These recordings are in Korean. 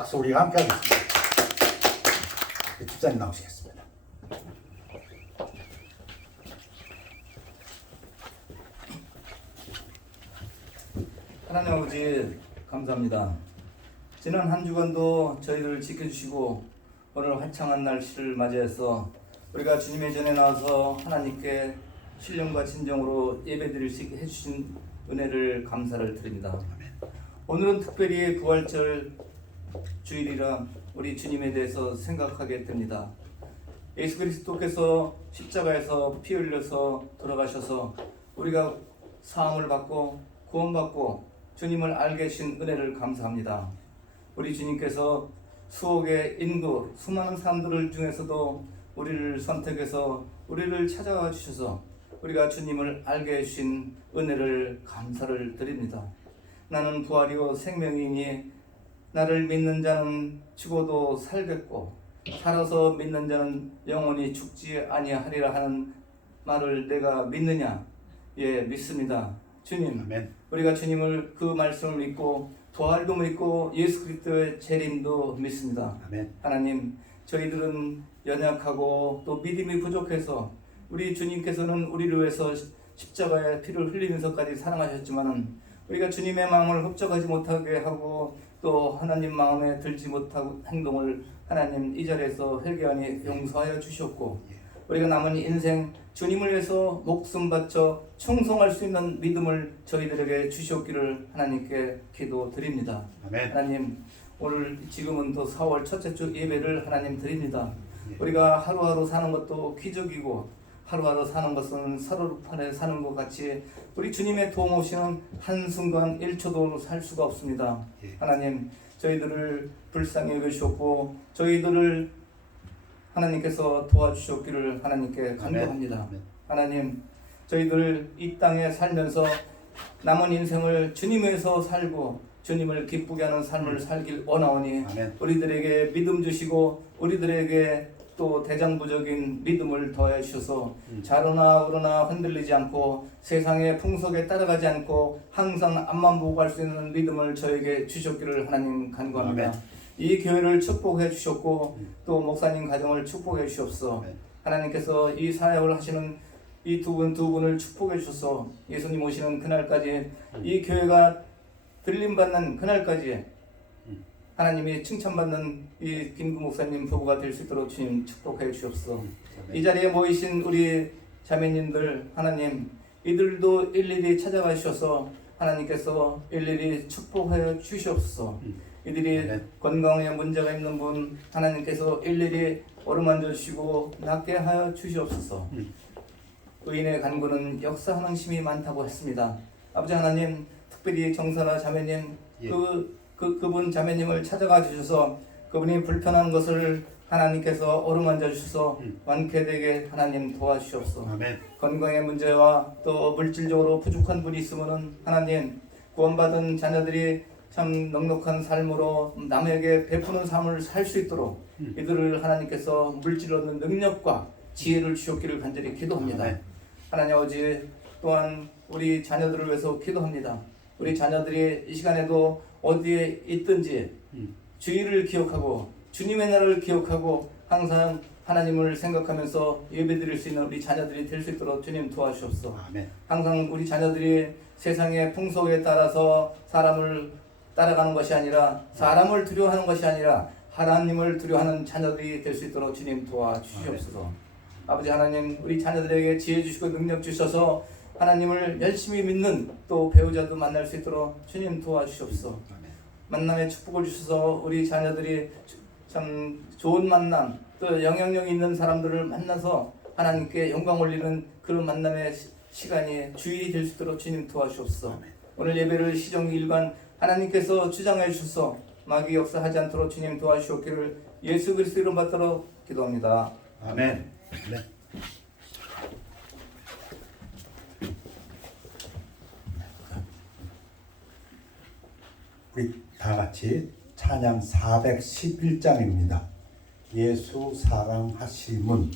박수 우리가 함께 하겠습니다. 집사님 나오시겠습니다. 하나님 아버지 감사합니다. 지난 한 주간도 저희를 지켜주시고 오늘 화창한 날씨를 맞이해서 우리가 주님의 전에 나와서 하나님께 신령과 진정으로 예배드릴 수 있게 해주신 은혜를 감사를 드립니다. 오늘은 특별히 부활절 주일이라 우리 주님에 대해서 생각하게 됩니다. 예수 그리스도께서 십자가에서 피 흘려서 돌아가셔서 우리가 사함을 받고 구원받고 주님을 알게 하신 은혜를 감사합니다. 우리 주님께서 수억의 인구, 수많은 사람들 중에서도 우리를 선택해서 우리를 찾아와 주셔서 우리가 주님을 알게 해주신 은혜를 감사를 드립니다. 나는 부활이요 생명이니 나를 믿는 자는 죽어도 살겠고 살아서 믿는 자는 영원히 죽지 아니하리라 하는 말을 내가 믿느냐? 예, 믿습니다. 주님, 아멘. 우리가 주님을 그 말씀을 믿고 부활도 믿고 예수 그리스도의 재림도 믿습니다. 아멘. 하나님, 저희들은 연약하고 또 믿음이 부족해서 우리 주님께서는 우리를 위해서 십자가에 피를 흘리면서까지 사랑하셨지만은 우리가 주님의 마음을 흡족하지 못하게 하고 또 하나님 마음에 들지 못하고 행동을 하나님 이 자리에서 회개하니 용서하여 주셨고 우리가 남은 인생 주님을 위해서 목숨 바쳐 충성할 수 있는 믿음을 저희들에게 주셨기를 하나님께 기도드립니다. 아멘. 하나님 오늘 지금은 또 4월 첫째 주 예배를 하나님 드립니다. 우리가 하루하루 사는 것도 기적이고 하루하루 사는 것은 사로판에 사는 것 같이 우리 주님의 도움 없이는 한순간 1초도 살 수가 없습니다. 하나님 저희들을 불쌍히 여기셨고 저희들을 하나님께서 도와주셨기를 하나님께 간구합니다. 하나님 저희들 이 땅에 살면서 남은 인생을 주님 위해서 살고 주님을 기쁘게 하는 삶을 살길 원하오니 우리들에게 믿음 주시고 우리들에게 또 대장부적인 믿음을 더해 주셔서 자로나 우러나 흔들리지 않고 세상의 풍속에 따라가지 않고 항상 앞만 보고 갈 수 있는 믿음을 저에게 주셨기를 하나님 간구합니다. 아멘. 이 교회를 축복해 주셨고 또 목사님 가정을 축복해 주시옵소서. 하나님께서 이 사역을 하시는 이 두 분을 축복해 주셔서 예수님 오시는 그날까지 이 교회가 들림받는 그날까지 하나님이 칭찬받는 이 김구 목사님 부부가 될 수 있도록 주님 축복해 주옵소서. 이 자리에 모이신 우리 자매님들 하나님 이들도 일일이 찾아가 주셔서 하나님께서 일일이 축복하여 주시옵소서. 이들이 건강에 문제가 있는 분 하나님께서 일일이 어루만져 주시고 낫게 하여 주시옵소서. 의인의 간구는 역사하는 힘이 많다고 했습니다. 아버지 하나님 특별히 정선아 자매님 그분 자매님을 찾아가 주셔서 그분이 불편한 것을 하나님께서 어루만져 주셔서 완쾌되게 하나님 도와주시옵소서. 아멘. 건강의 문제와 또 물질적으로 부족한 분이 있으면은 하나님 구원받은 자녀들이 참 넉넉한 삶으로 남에게 베푸는 삶을 살 수 있도록 이들을 하나님께서 물질 얻는 능력과 지혜를 주셨기를 간절히 기도합니다. 아멘. 하나님 아버지 또한 우리 자녀들을 위해서 기도합니다. 우리 자녀들이 이 시간에도 어디에 있든지 주의를 기억하고 주님의 나라를 기억하고 항상 하나님을 생각하면서 예배드릴 수 있는 우리 자녀들이 될 수 있도록 주님 도와주옵소서. 아멘. 항상 우리 자녀들이 세상의 풍속에 따라서 사람을 따라가는 것이 아니라 사람을 두려워하는 것이 아니라 하나님을 두려워하는 자녀들이 될 수 있도록 주님 도와주시옵소서. 아버지 하나님 우리 자녀들에게 지혜 주시고 능력 주셔서 하나님을 열심히 믿는 또 배우자도 만날 수 있도록 주님 도와주시옵소서. 만남의 축복을 주셔서 우리 자녀들이 참 좋은 만남 또 영향력 있는 사람들을 만나서 하나님께 영광 올리는 그런 만남의 시간이 주일이 될 수 있도록 주님 도와주옵소서. 오늘 예배를 시정일관 하나님께서 주장해 주셔서 마귀 역사하지 않도록 주님 도와주시옵기를 예수 그리스도 이름 받도록 기도합니다. 아멘. 네. 우리 다 같이 찬양 411장입니다. 예수 사랑하심은.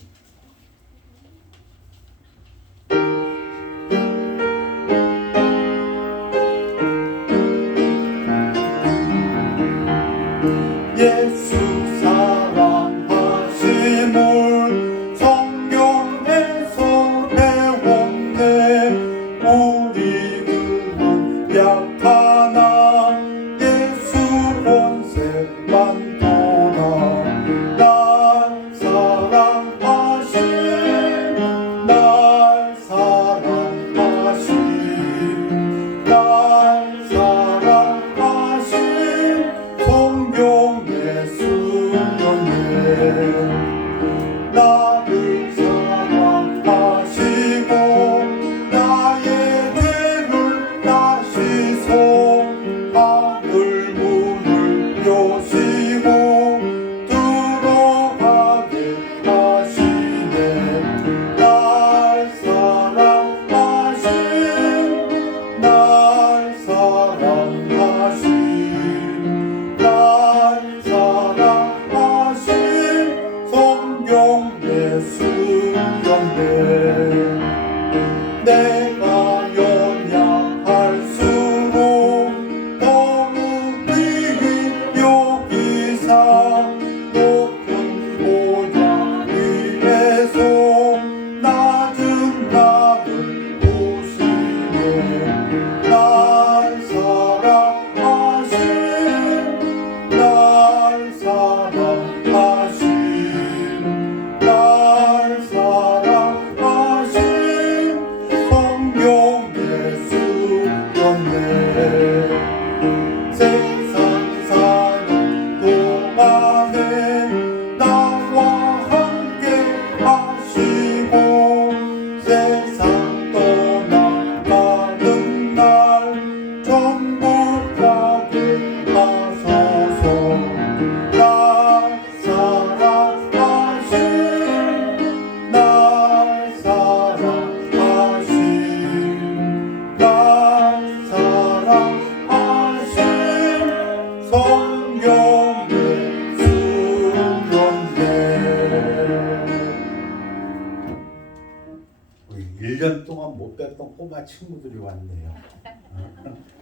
1년 동안 못 뵀던 꼬마 친구들이 왔네요.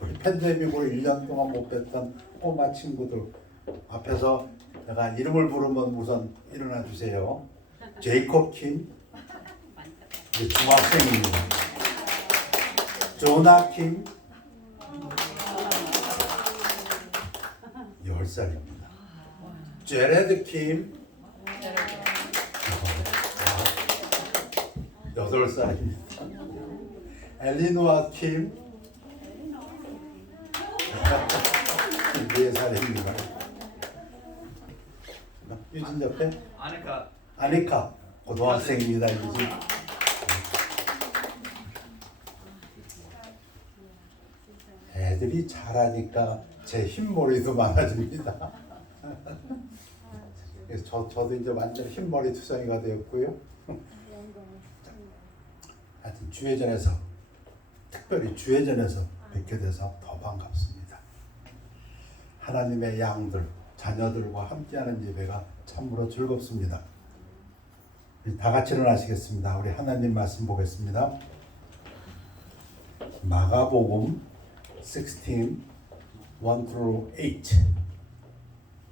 우리 팬데믹으로 1년 동안 못 뵀던 꼬마 친구들 앞에서 제가 이름을 부르면 우선 일어나 주세요. 제이콥 킴, 중학생입니다. 조나 킴, 10살입니다. 제레드 킴, 8살입니다. 엘리노아 킴, 4살입니다. 유진 옆에 아니카 고등학생입니다. 유진. 애들이 잘하니까 제 흰머리도 많아집니다. 그래서 저도 이제 완전 흰머리 투성이가 되었고요. 하여튼 주회전에서 특별히 주회전에서 뵙게 돼서 더 반갑습니다. 하나님의 양들, 자녀들과 함께하는 예배가 참으로 즐겁습니다. 다 같이 일어나시겠습니다. 우리 하나님 말씀 보겠습니다. 마가복음 16, 1-8.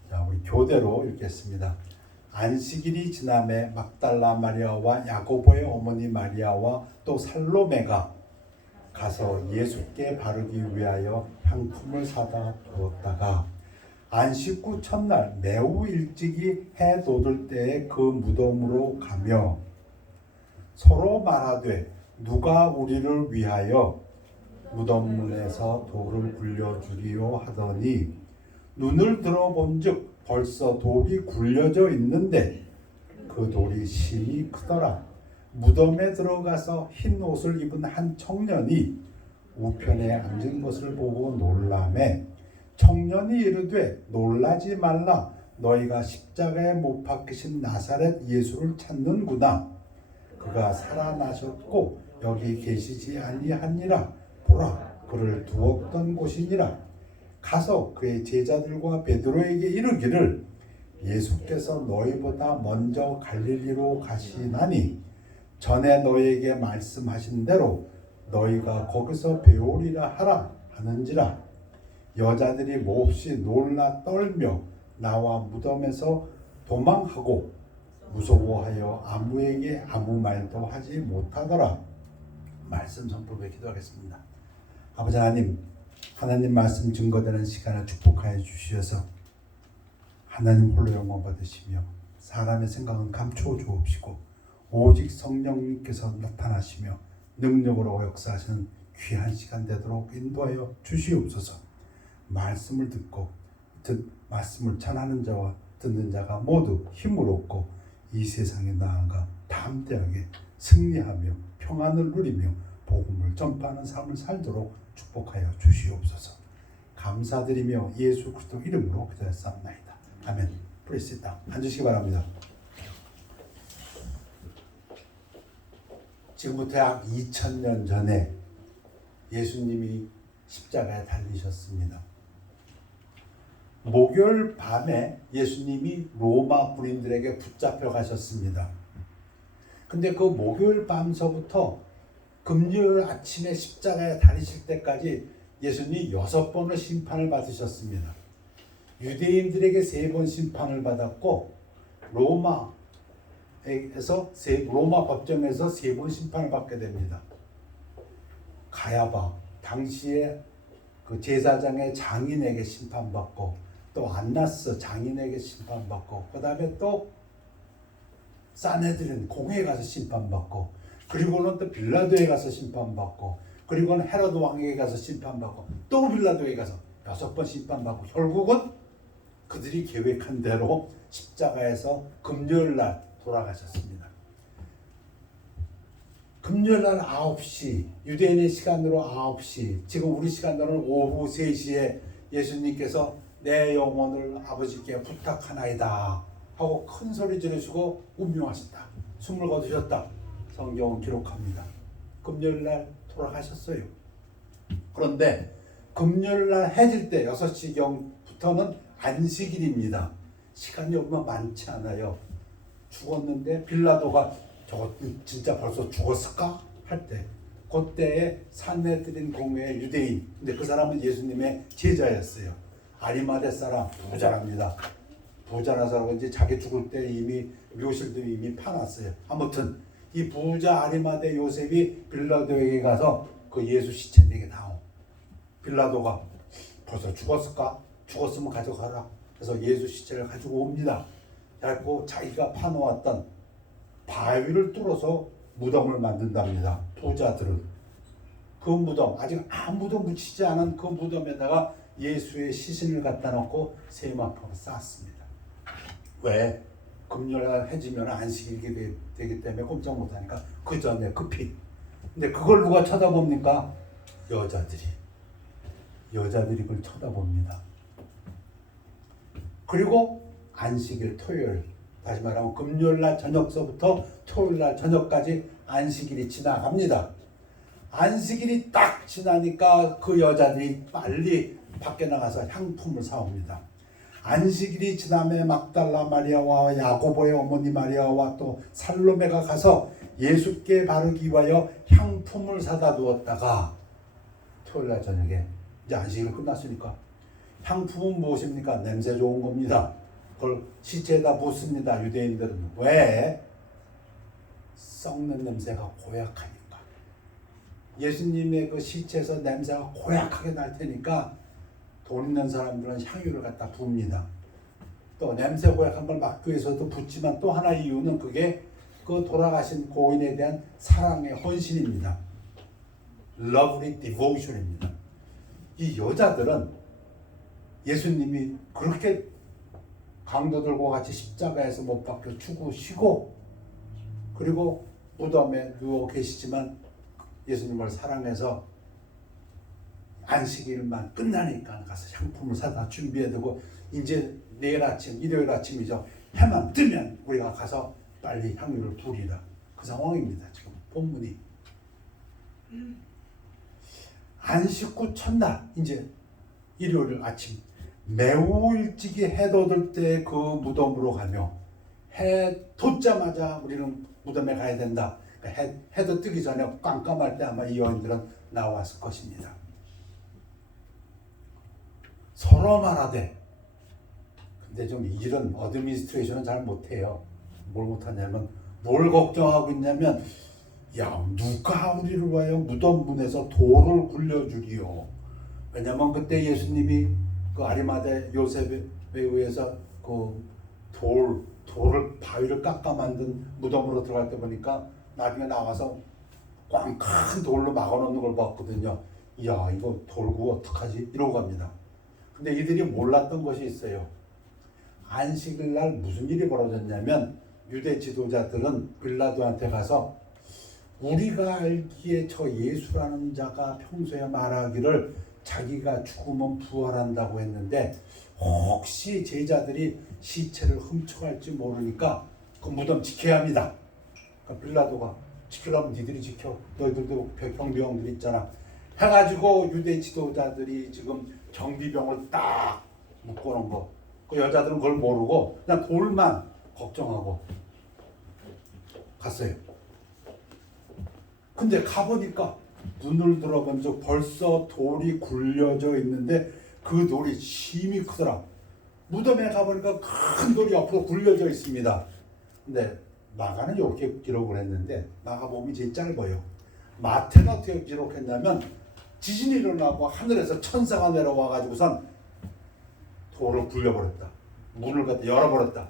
자, 우리 교대로 읽겠습니다. 안식일이 지남에 막달라 마리아와 야고보의 어머니 마리아와 또 살로메가 가서 예수께 바르기 위하여 향품을 사다 두었다가 안식 후 첫날 매우 일찍이 해 돋을 때에 그 무덤으로 가며 서로 말하되 누가 우리를 위하여 무덤문에서 돌을 굴려주리요 하더니 눈을 들어본즉 벌써 돌이 굴려져 있는데 그 돌이 심히 크더라. 무덤에 들어가서 흰 옷을 입은 한 청년이 우편에 앉은 것을 보고 놀라매 청년이 이르되 놀라지 말라. 너희가 십자가에 못 박히신 나사렛 예수를 찾는구나. 그가 살아나셨고 여기 계시지 아니하니라. 보라, 그를 두었던 곳이니라. 가서 그의 제자들과 베드로에게 이르기를 예수께서 너희보다 먼저 갈릴리로 가시나니 전에 너희에게 말씀하신 대로 너희가 거기서 배우리라 하라 하는지라. 여자들이 몹시 놀라 떨며 나와 무덤에서 도망하고 무서워하여 아무에게 아무 말도 하지 못하더라. 말씀 선포에 기도하겠습니다. 아버지 하나님 말씀 증거되는 시간을 축복하여 주시어서 하나님 홀로 영광 받으시며 사람의 생각은 감추어 주옵시고 오직 성령님께서 나타나시며 능력으로 역사하시는 귀한 시간 되도록 인도하여 주시옵소서. 말씀을 듣고 말씀을 전하는 자와 듣는 자가 모두 힘을 얻고 이 세상에 나아가 담대하게 승리하며 평안을 누리며 복음을 전파하는 삶을 살도록 축복하여 주시옵소서. 감사드리며 예수 그리스도 이름으로 기도했사옵나이다. 아멘. 프레시다. 앉으시기 바랍니다. 지금부터 약 2000년 전에 예수님이 십자가에 달리셨습니다. 목요일 밤에 예수님이 로마 군인들에게 붙잡혀 가셨습니다. 근데 그 목요일 밤서부터 금요일 아침에 십자가에 달리실 때까지 예수님이 6번의 심판을 받으셨습니다. 유대인들에게 3번 심판을 받았고 로마 법정에서 3번 심판을 받게 됩니다. 가야바 당시에 그 제사장의 장인에게 심판받고 또 안나스 장인에게 심판받고 그 다음에 또 사네드린 공회에 가서 심판받고 그리고는 또 빌라도에 가서 심판받고 그리고는 헤로드 왕에게 가서 심판받고 또 빌라도에 가서 6번 심판받고 결국은 그들이 계획한 대로 십자가에서 금요일날 돌아가셨습니다. 금요일날 9시 유대인의 시간으로 9시 지금 우리 시간으로는 오후 3시에 예수님께서 내 영혼을 아버지께 부탁하나이다 하고 큰 소리 지르시고 운명하셨다. 숨을 거두셨다. 성경은 기록합니다. 금요일날 돌아가셨어요. 그런데 금요일날 해질 때 6시경부터는 안식일입니다. 시간이 얼마 많지 않아요. 죽었는데 빌라도가 저거 진짜 벌써 죽었을까? 할 때, 그때에 산헤드린 공회의 유대인, 근데 그 사람은 예수님의 제자였어요. 아리마대 사람, 부자랍니다. 부자라서 그런지 자기 죽을 때 이미 묘실도 이미 파놨어요. 아무튼 이 부자 아리마대 요셉이 빌라도에게 가서 그 예수 시체 내게 다오. 빌라도가 벌써 죽었을까? 죽었으면 가져가라. 그래서 예수 시체를 가지고 옵니다. 그래서 자기가 파놓았던 바위를 뚫어서 무덤을 만든답니다. 부자들은 그 무덤, 아직 아무도 묻히지 않은 그 무덤에다가 예수의 시신을 갖다 놓고 세마포로 쌓았습니다. 왜? 금요일날 해지면 안식일이 되기 때문에 꼼짝 못하니까 그 전에 급히. 근데 그걸 누가 쳐다봅니까? 여자들이 그걸 쳐다봅니다. 그리고 안식일 토요일, 다시 말하면 금요일날 저녁서부터 토요일날 저녁까지 안식일이 지나갑니다. 안식일이 딱 지나니까 그 여자들이 빨리 밖에 나가서 향품을 사옵니다. 안식일이 지남에 막달라 마리아와 야고보의 어머니 마리아와 또 살로메가 가서 예수께 바르기 위하여 향품을 사다 두었다가 토요일날 저녁에 이제 안식일 끝났으니까 향품은 무엇입니까? 냄새 좋은 겁니다. 그걸 시체에다 붓습니다. 유대인들은. 왜? 썩는 냄새가 고약하니까. 예수님의 그 시체에서 냄새가 고약하게 날 테니까 돈 있는 사람들은 향유를 갖다 부읍니다. 또 냄새 고약한 걸 막기 위해서도 붓지만 또 하나 이유는 그게 그 돌아가신 고인에 대한 사랑의 헌신입니다. Lovely devotion입니다. 이 여자들은 예수님이 그렇게 강도들과 같이 십자가에서 못 박혀 죽으시고 그리고 무덤에 누워 계시지만 예수님을 사랑해서 안식일만 끝나니까 가서 향품을 사다 준비해두고 이제 내일 아침, 일요일 아침이죠. 해만 뜨면 우리가 가서 빨리 향유를 부리라. 그 상황입니다. 지금 본문이. 안식 후 첫날 이제 일요일 아침 매우 일찍이 해 돋을 때 그 무덤으로 가며 해 돋자마자 우리는 무덤에 가야 된다. 해도 뜨기 전에 깜깜할 때 아마 이 여인들은 나왔을 것입니다. 서로 말하되, 근데 좀 이런 어드미니스트레이션은 잘 못해요. 뭘 못하냐면 뭘 걱정하고 있냐면 야 누가 우리를 위하여 무덤 문에서 돌을 굴려주리요. 왜냐면 그때 예수님이 그 아리마대 요셉에 의해서 그 돌을 바위를 깎아 만든 무덤으로 들어갈 때 보니까 나중에 나와서 꽝 큰 돌로 막아놓는 걸 봤거든요. 야 이거 돌고 어떡하지? 이러고 갑니다. 근데 이들이 몰랐던 것이 있어요. 안식일 날 무슨 일이 벌어졌냐면 유대 지도자들은 빌라도한테 가서 우리가 알기에 저 예수라는 자가 평소에 말하기를 자기가 죽으면 부활한다고 했는데 혹시 제자들이 시체를 훔쳐갈지 모르니까 그 무덤 지켜야 합니다. 그러니까 빌라도가 지키려면 니들이 지켜. 너희들도 경비병들 있잖아. 해가지고 유대 지도자들이 지금 경비병을 딱 묶어놓은 거. 그 여자들은 그걸 모르고 그냥 돌만 걱정하고 갔어요. 근데 가보니까 눈을 들어본 적 벌써 돌이 굴려져 있는데 그 돌이 심히 크더라. 무덤에 가보니까 큰 돌이 옆으로 굴려져 있습니다. 근데 마가는 이렇게 기록을 했는데 마가복음이 제일 짧아요. 마태가 어떻게 기록했냐면 지진이 일어나고 하늘에서 천사가 내려와 가지고선 돌을 굴려버렸다. 문을 갖다 열어버렸다.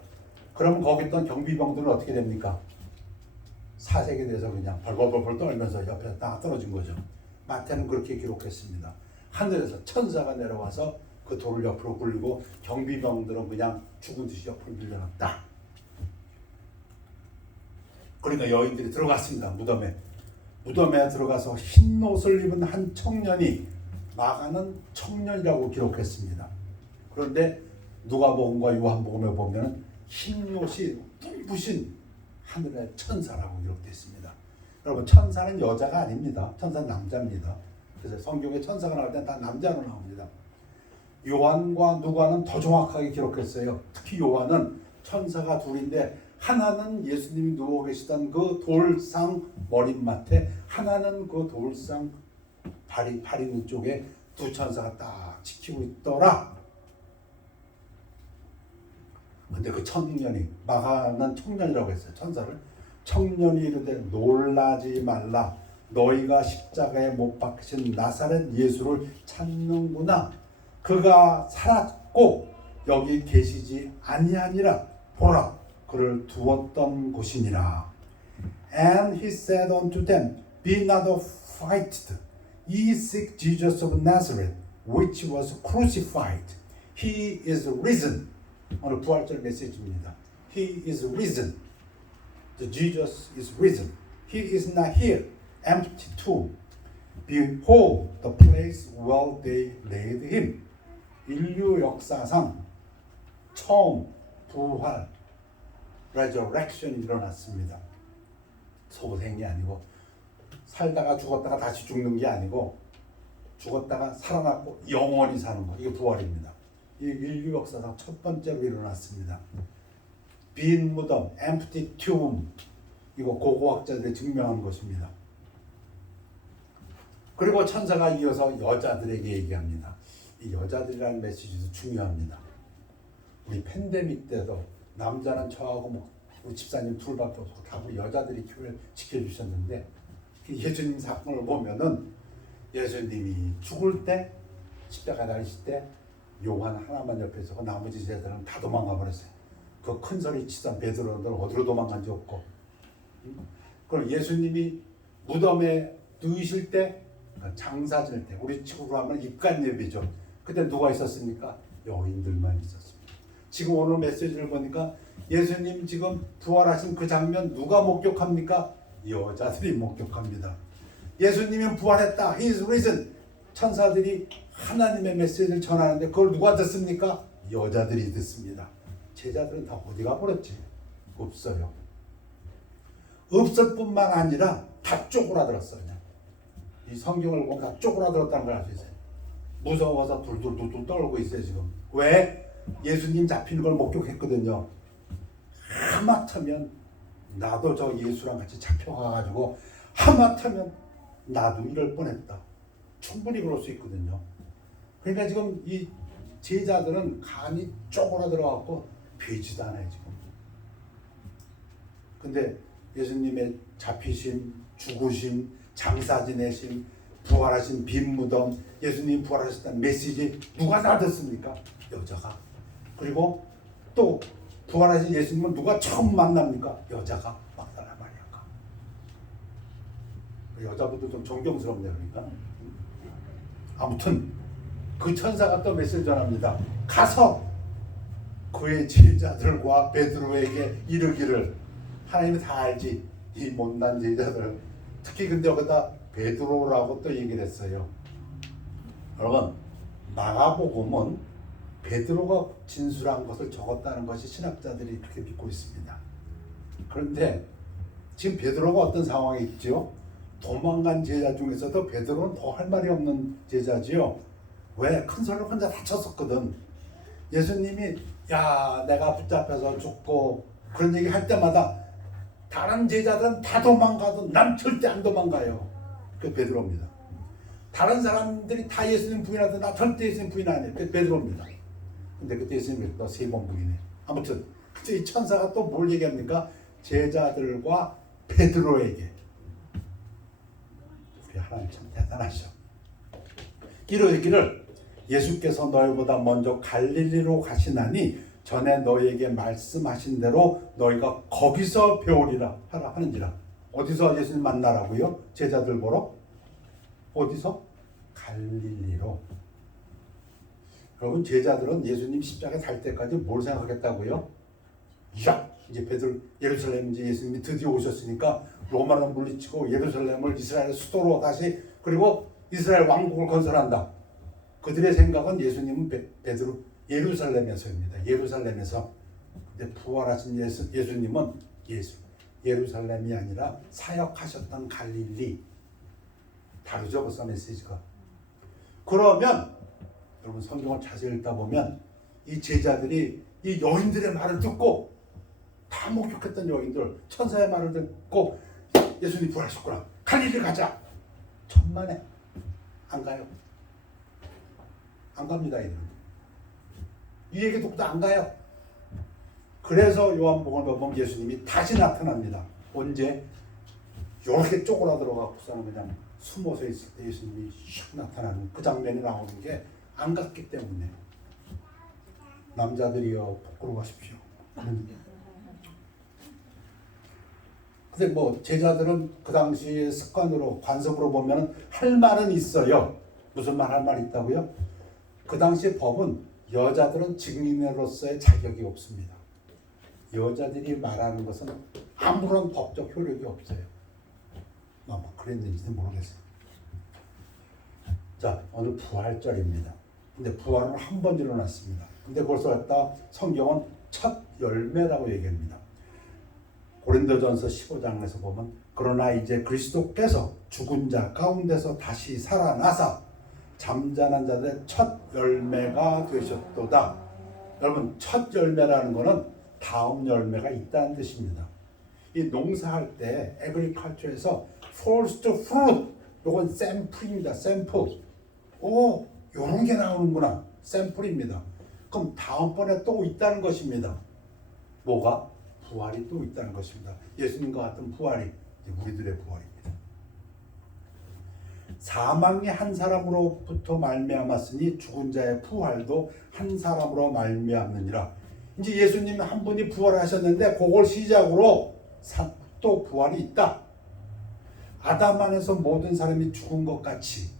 그러면 거기 있던 경비병들은 어떻게 됩니까? 사색에 대해서 그냥 벌벌벌 떨면서 옆에 딱 떨어진 거죠. 마태는 그렇게 기록했습니다. 하늘에서 천사가 내려와서 그 돌을 옆으로 굴리고 경비병들은 그냥 죽은 듯이 옆으로 밀려났다. 그러니까 여인들이 들어갔습니다. 무덤에 들어가서 흰 옷을 입은 한 청년이, 마가는 청년이라고 기록했습니다. 그런데 누가복음과 요한복음에 보면 흰 옷이 눈부신 하늘의 천사라고 기록되어 있습니다. 여러분, 천사는 여자가 아닙니다. 천사는 남자입니다. 그래서 성경에 천사가 나올 때는 다 남자로 나옵니다. 요한과 누가는 더 정확하게 기록했어요. 특히 요한은 천사가 둘인데 하나는 예수님이 누워 계시던 그 돌상 머릿맡에, 하나는 그 돌상 발 있는 쪽에 두 천사가 딱 지키고 있더라. 근데 그 청년이, 마가는 청년이라고 했어요. 천사를. 청년이 이르되 놀라지 말라. 너희가 십자가에 못 박히신 나사렛 예수를 찾는구나. 그가 살았고 여기 계시지 아니하니라. 보라, 그를 두었던 곳이니라. And he said unto them, Be not affrighted. Ye seek Jesus of Nazareth, which was crucified. He is risen. 오늘 부활절 메시지입니다. He is risen. The Jesus is risen. He is not here. Empty tomb. Behold the place where they laid him. 인류 역사상 처음 부활, resurrection이 일어났습니다. 소생이 아니고, 살다가 죽었다가 다시 죽는 게 아니고, 죽었다가 살아났고 영원히 사는 거. 이게 부활입니다. 이 인류 역사상 첫 번째로 일어났습니다. 빈 무덤, empty tomb. 이거 고고학자들이 증명한 것입니다. 그리고 천사가 이어서 여자들에게 얘기합니다. 이 여자들이라는 메시지도 중요합니다. 우리 팬데믹 때도 남자는 저하고 뭐 우리 집사님 둘밖에 없고 다 우리 여자들이 교회를 지켜주셨는데, 예수님 사건을 보면은 예수님이 죽을 때, 십자가 달리실 때 요한 하나만 옆에 있었고 나머지 제자들은 다 도망가 버렸어요. 그 큰 소리 치던 베드로는 어디로 도망간지 없고. 그럼 예수님이 무덤에 누이실 때, 장사 지낼 때, 우리 식으로 하면 입간 예배죠. 그때 누가 있었습니까? 여인들만 있었습니다. 지금 오늘 메시지를 보니까 예수님 지금 부활하신 그 장면 누가 목격합니까? 여자들이 목격합니다. 예수님은 부활했다. He is risen. 천사들이 하나님의 메시지를 전하는데 그걸 누가 듣습니까? 여자들이 듣습니다. 제자들은 다 어디 가버렸지? 없어요. 없을 뿐만 아니라 다 쪼그라들었어요. 이 성경을 보면 다 쪼그라들었다는 걸 알 수 있어요. 무서워서 둘둘둘둘 떨고 있어요 지금. 왜? 예수님 잡히는 걸 목격했거든요. 하마터면 나도 저 예수랑 같이 잡혀가가지고 하마터면 나도 이럴 뻔했다. 충분히 그럴 수 있거든요. 그러니까 지금 이 제자들은 간이 쪼그라들어갖고 되지도 않아요 지금. 근데 예수님의 잡히심, 죽으심, 장사 지내심, 부활하신 빈 무덤, 예수님 부활하셨다는 메시지 누가 다 듣습니까? 여자가. 그리고 또 부활하신 예수님은 누가 처음 만납니까? 여자가. 막달라 마리아가. 여자분도 좀 존경스럽네요. 그러니까. 아무튼 그 천사가 또 메시지 전합니다. 가서 그의 제자들과 베드로에게 이르기를. 하나님이 다 알지. 이 못난 제자들. 특히 근데 여기다 베드로라고 또 얘기를 했어요. 여러분, 마가복음은 베드로가 진술한 것을 적었다는 것이 신학자들이 그렇게 믿고 있습니다. 그런데 지금 베드로가 어떤 상황에 있죠? 도망간 제자 중에서도 베드로는 더 할 말이 없는 제자지요. 왜? 큰 소리로 혼자 다쳤었거든. 예수님이 야 내가 붙잡혀서 죽고 그런 얘기 할 때마다 다른 제자들은 다 도망가도 난 절대 안 도망가요. 그 베드로입니다. 다른 사람들이 다 예수님 부인하도 나 절대 예수님 부인 안 해. 그 베드로입니다. 근데 그때 예수님이 또 세 번 부인해. 아무튼 그때 이 천사가 또 뭘 얘기합니까? 제자들과 베드로에게. 우리 하나님 참 대단하셔. 이르기를 예수께서 너희보다 먼저 갈릴리로 가시나니 전에 너희에게 말씀하신 대로 너희가 거기서 배우리라 하라 하는지라. 어디서 예수님 만나라고요? 제자들 보러? 어디서? 갈릴리로. 여러분 제자들은 예수님 십자가에 달 때까지 뭘 생각했다고요? 야 이제 베드로 예루살렘 이제 예수님이 드디어 오셨으니까 로마는 물리치고 예루살렘을 이스라엘 수도로 다시 그리고 이스라엘 왕국을 건설한다. 그들의 생각은 예수님은 베드로 예루살렘에서입니다. 예루살렘에서. 근데 부활하신 예수님은 예루살렘이 아니라 사역하셨던 갈릴리. 다르죠 벌써 메시지가. 그러면 여러분 성경을 자세히 읽다 보면 이 제자들이 이 여인들의 말을 듣고 다 목격했던 여인들 천사의 말을 듣고 예수님 부활하셨구나. 갈릴리 가자. 천만에 안 가요. 안 갑니다. 이들은. 이 얘기 듣고도 안 가요. 그래서 요한복음을 보면 예수님이 다시 나타납니다. 언제? 이렇게 쪼그라들어가고서는 그냥 숨어서 있을 때 예수님이 슉 나타나는 그 장면이 나오는 게 안 갔기 때문에. 남자들이여 부끄러워하십시오. 근데 뭐 제자들은 그 당시의 습관으로 관습으로 보면 할 말은 있어요. 무슨 말 할 말 있다고요? 그 당시 법은 여자들은 증인으로서의 자격이 없습니다. 여자들이 말하는 것은 아무런 법적 효력이 없어요. 뭐 그랬는지는 모르겠어요. 자, 오늘 부활절입니다. 근데 부활은 한 번 일어났습니다. 근데 벌써 갖다 성경은 첫 열매라고 얘기합니다. 고린도전서 15장에서 보면 그러나 이제 그리스도께서 죽은 자 가운데서 다시 살아나사 잠자는 자들의 첫 열매가 되셨도다. 여러분, 첫 열매라는 것은 다음 열매가 있다는 뜻입니다. 이 농사할 때 에그리컬처에서 first fruit, 이건 샘플입니다. 샘플. 오, 요런 게 나오는구나. 샘플입니다. 그럼 다음번에 또 있다는 것입니다. 뭐가? 부활이 또 있다는 것입니다. 예수님과 같은 부활이 우리들의 부활입니다. 사망이 한 사람으로부터 말미암았으니 죽은 자의 부활도 한 사람으로 말미암느니라. 이제 예수님 한 분이 부활하셨는데 그걸 시작으로 또 부활이 있다. 아담 안에서 모든 사람이 죽은 것 같이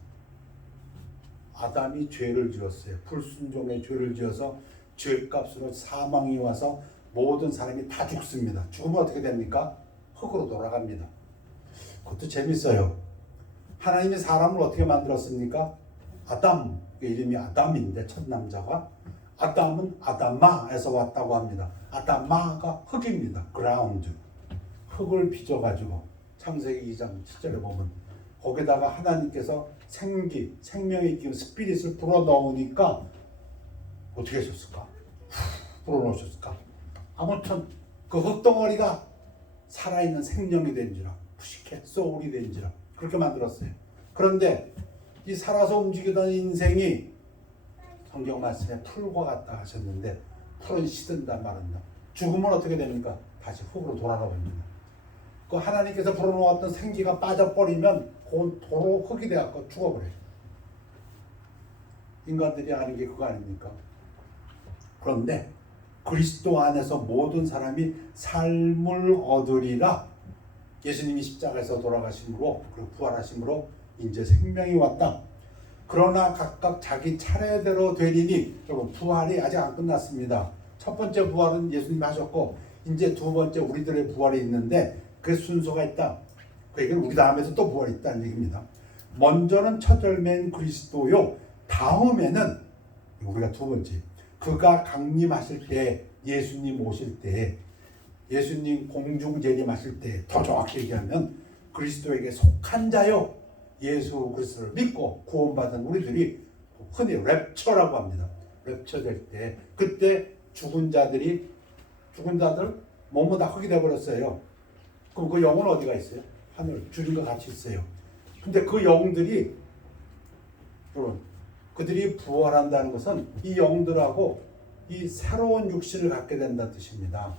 아담이 죄를 지었어요. 불순종의 죄를 지어서 죄값으로 사망이 와서 모든 사람이 다 죽습니다. 죽으면 어떻게 됩니까? 흙으로 돌아갑니다. 그것도 재밌어요. 하나님이 사람을 어떻게 만들었습니까? 아담, 이름이 아담인데 첫 남자가 아담은 아담마에서 왔다고 합니다. 아담마가 흙입니다. 그라운드. 흙을 빚어가지고 창세기 2장 7절에 보면 거기다가 하나님께서 생기, 생명의 기운, 스피릿을 불어넣으니까 어떻게 하셨을까? 불어넣으셨을까? 아무튼 그 흙덩어리가 살아있는 생명이 된지라 푸시켓 소울이 된지라 그렇게 만들었어요. 그런데 이 살아서 움직이던 인생이 성경 말씀에 풀과 같다 하셨는데 풀은 시든다 마른다. 죽으면 어떻게 됩니까? 다시 흙으로 돌아가 버립니다. 그 하나님께서 불어넣었던 생기가 빠져버리면 그건 도로 흙이 되어서 죽어버려요. 인간들이 하는 게 그거 아닙니까? 그런데 그리스도 안에서 모든 사람이 삶을 얻으리라. 예수님이 십자가에서 돌아가심으로 그리고 부활하심으로 이제 생명이 왔다. 그러나 각각 자기 차례대로 되리니, 여러분 부활이 아직 안 끝났습니다. 첫 번째 부활은 예수님이 하셨고 이제 두 번째 우리들의 부활이 있는데 그 순서가 있다. 그 얘기는 우리 다음에도 또 부활이 있다는 얘기입니다. 먼저는 첫 열매인 그리스도요. 다음에는 우리가 두 번째. 그가 강림하실 때, 예수님 오실 때, 예수님 공중 재림하실 때, 더 정확히 얘기하면 그리스도에게 속한 자요. 예수 그리스도를 믿고 구원받은 우리들이 흔히 랩처라고 합니다. 랩처 될 때, 그때 죽은 자들 몸은 다 흙이 되어버렸어요. 그럼 그 영은 어디가 있어요? 하늘 주님과 같이 있어요. 근데 그 영들이 그들이 부활한다는 것은 이 영들하고 이 새로운 육신을 갖게 된다는 뜻입니다.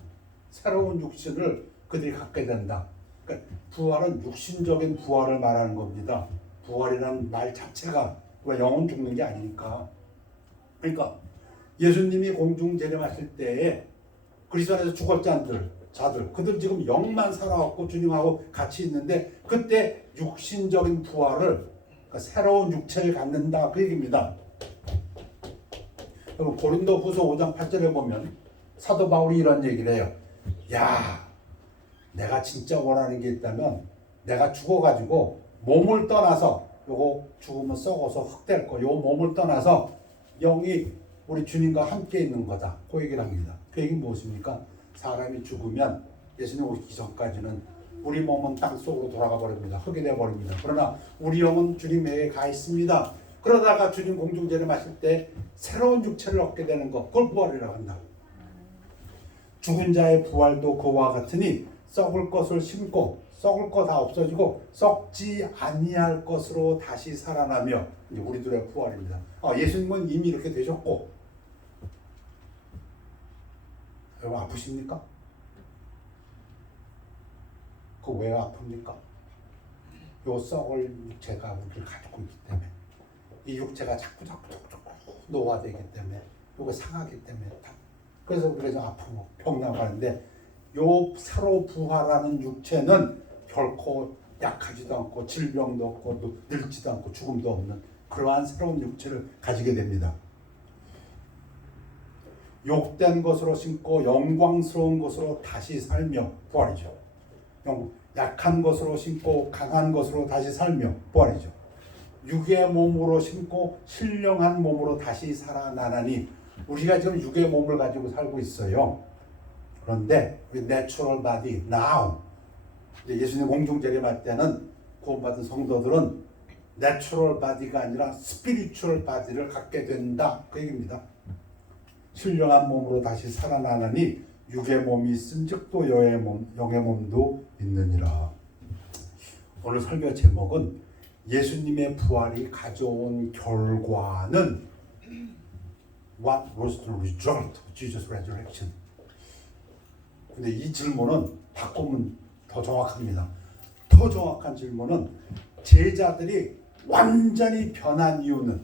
새로운 육신을 그들이 갖게 된다. 그러니까 부활은 육신적인 부활을 말하는 겁니다. 부활이라는 말 자체가 영은 죽는 게 아니니까. 그러니까 예수님이 공중 재림하실 때에 그리스도 안에서 죽었던 자들, 그들 지금 영만 살아왔고 주님하고 같이 있는데 그때 육신적인 부활을, 그러니까 새로운 육체를 갖는다 그 얘기입니다. 고린도후서 5장 8절에 보면 사도 바울이 이런 얘기를 해요. 야, 내가 진짜 원하는 게 있다면 내가 죽어가지고 몸을 떠나서, 요거 죽으면 썩어서 흙 될 거, 요 몸을 떠나서 영이 우리 주님과 함께 있는 거다. 그 얘기를 합니다. 그 얘기는 무엇입니까? 사람이 죽으면 예수님 오기 전까지는 우리 몸은 땅 속으로 돌아가 버립니다. 흙이 되어 버립니다. 그러나 우리 영은 주님에게 가 있습니다. 그러다가 주님 공중재림하실 때 새로운 육체를 얻게 되는 것, 그걸 부활이라고 한다. 죽은 자의 부활도 그와 같으니 썩을 것을 심고 썩을 거 다 없어지고 썩지 아니할 것으로 다시 살아나며 이제 우리들의 부활입니다. 예수님은 이미 이렇게 되셨고 여러분 아프십니까? 그 왜 아픕니까? 요 썩을 육체가 우리를 가지고 있기 때문에 이 육체가 자꾸 노화되기 때문에 요거 상하기 때문에 그래서 우리가 아프고 병나고 하는데 요 새로 부활하는 육체는 결코 약하지도 않고 질병도 없고 늙지도 않고 죽음도 없는 그러한 새로운 육체를 가지게 됩니다. 욕된 것으로 심고 영광스러운 것으로 다시 살며 부활이죠. 약한 것으로 심고 강한 것으로 다시 살며 부활이죠. 육의 몸으로 심고 신령한 몸으로 다시 살아나나니 우리가 지금 육의 몸을 가지고 살고 있어요. 그런데 내추럴 바디 now 예수님 공중재림할 때는 구원받은 성도들은 내추럴 바디가 아니라 스피리추얼 바디를 갖게 된다 그 얘기입니다. 신령한 몸으로 다시 살아나나니 육의 몸이 있은즉 또 영의 몸도 있느니라. 오늘 설교 제목은 예수님의 부활이 가져온 결과는 What was the result of Jesus' resurrection? 근데 이 질문은 바꾸면 더 정확합니다. 더 정확한 질문은 제자들이 완전히 변한 이유는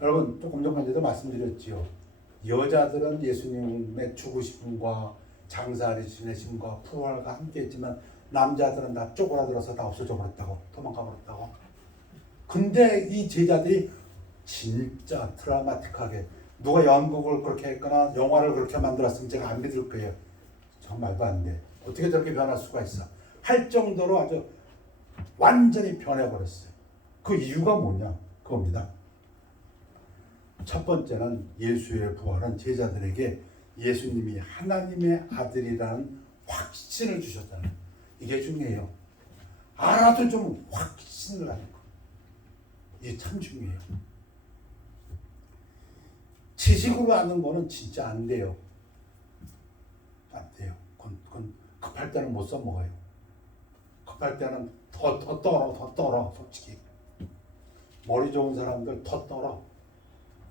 여러분 조금 전까지도 말씀드렸지요. 여자들은 예수님의 죽으심과 장사를 지내심과 부활과 함께했지만 남자들은 다 쪼그라들어서 다 없어져 버렸다고 도망가 버렸다고. 근데 이 제자들이 진짜 드라마틱하게 누가 연극을 그렇게 했거나 영화를 그렇게 만들었으면 제가 안 믿을 거예요. 정말도 안 돼. 어떻게 저렇게 변할 수가 있어? 할 정도로 아주 완전히 변해버렸어요. 그 이유가 뭐냐? 그겁니다. 첫 번째는 예수의 부활은 제자들에게 예수님이 하나님의 아들이라는 확신을 주셨다는 이게 중요해요. 알아도 좀 확신을 하는 거. 이게 참 중요해요. 지식으로 아는 거는 진짜 안 돼요. 안 돼요. 그건 급할 때는 못 써먹어요. 급할 때는 더 떨어 솔직히. 머리 좋은 사람들 더 떨어.